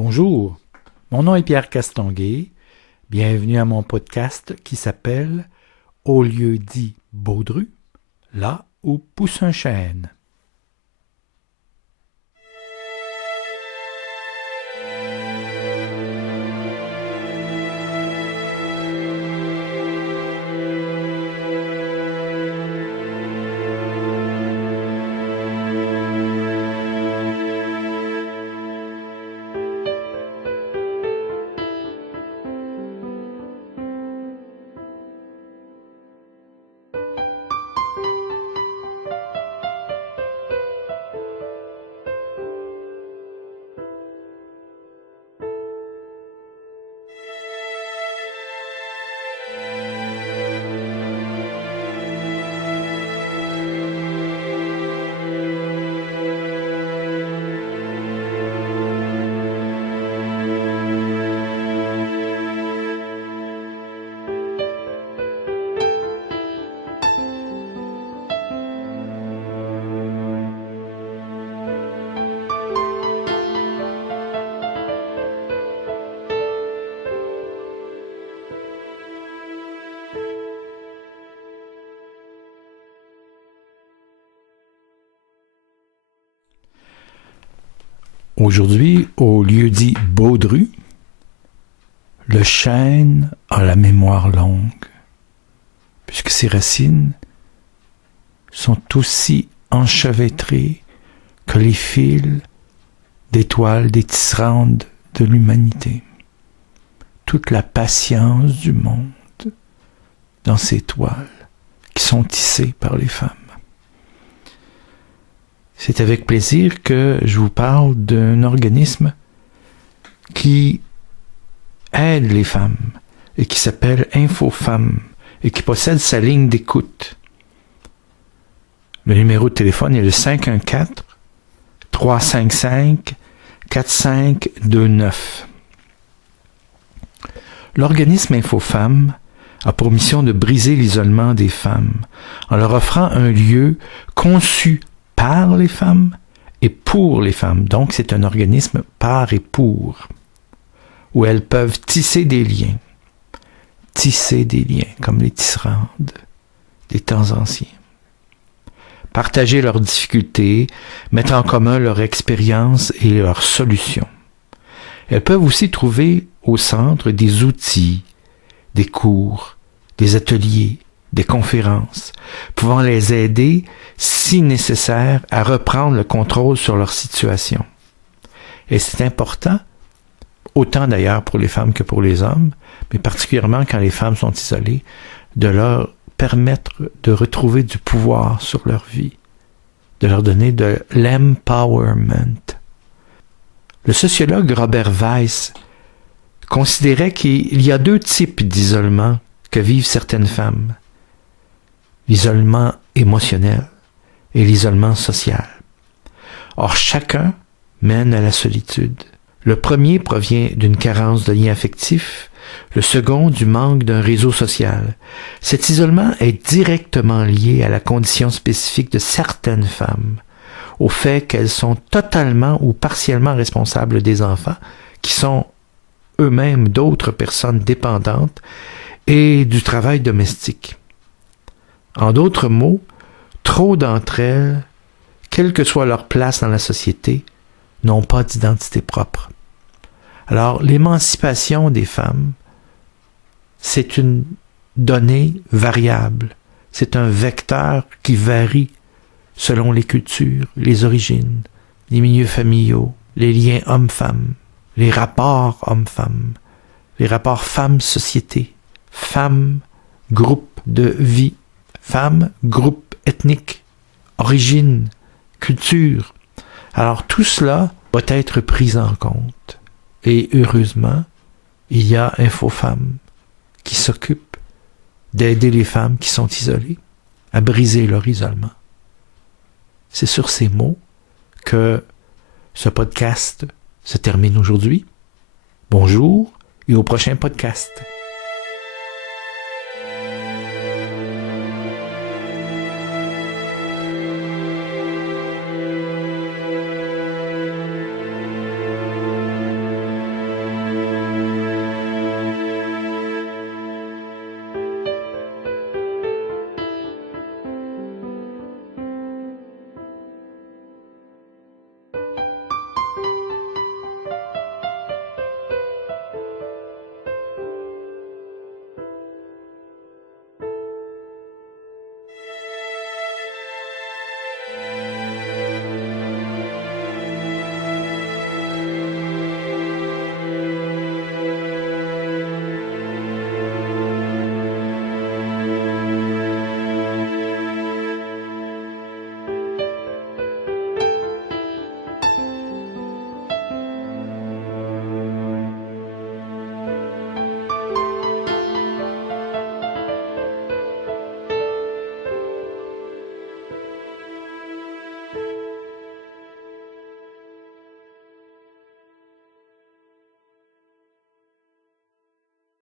Bonjour, mon nom est Pierre Castonguay. Bienvenue à mon podcast qui s'appelle « Au lieu dit Baudru, là où pousse un chêne ». Aujourd'hui, au lieu dit Baudru, le chêne a la mémoire longue, puisque ses racines sont aussi enchevêtrées que les fils d'étoiles des tisserandes de l'humanité. Toute la patience du monde dans ces toiles qui sont tissées par les femmes. C'est avec plaisir que je vous parle d'un organisme qui aide les femmes et qui s'appelle InfoFemmes et qui possède sa ligne d'écoute. Le numéro de téléphone est le 514-355-4529. L'organisme InfoFemmes a pour mission de briser l'isolement des femmes en leur offrant un lieu conçu par les femmes et pour les femmes. Donc, c'est un organisme par et pour, où elles peuvent tisser des liens comme les tisserandes des temps anciens. Partager leurs difficultés, mettre en commun leur expérience et leurs solutions. Elles peuvent aussi trouver au centre des outils, des cours, des ateliers, des conférences, pouvant les aider, si nécessaire, à reprendre le contrôle sur leur situation. Et c'est important, autant d'ailleurs pour les femmes que pour les hommes, mais particulièrement quand les femmes sont isolées, de leur permettre de retrouver du pouvoir sur leur vie, de leur donner de l'empowerment. Le sociologue Robert Weiss considérait qu'il y a deux types d'isolement que vivent certaines femmes. L'isolement émotionnel et l'isolement social. Or, chacun mène à la solitude. Le premier provient d'une carence de lien affectif, le second du manque d'un réseau social. Cet isolement est directement lié à la condition spécifique de certaines femmes, au fait qu'elles sont totalement ou partiellement responsables des enfants, qui sont eux-mêmes d'autres personnes dépendantes, et du travail domestique. En d'autres mots, trop d'entre elles, quelle que soit leur place dans la société, n'ont pas d'identité propre. Alors, l'émancipation des femmes, c'est une donnée variable. C'est un vecteur qui varie selon les cultures, les origines, les milieux familiaux, les liens hommes-femmes, les rapports hommes-femmes, les rapports femmes-société, femmes-groupe de vie, femmes, groupe ethnique, origine, culture. Alors tout cela doit être pris en compte. Et heureusement, il y a InfoFemmes qui s'occupe d'aider les femmes qui sont isolées à briser leur isolement. C'est sur ces mots que ce podcast se termine aujourd'hui. Bonjour et au prochain podcast.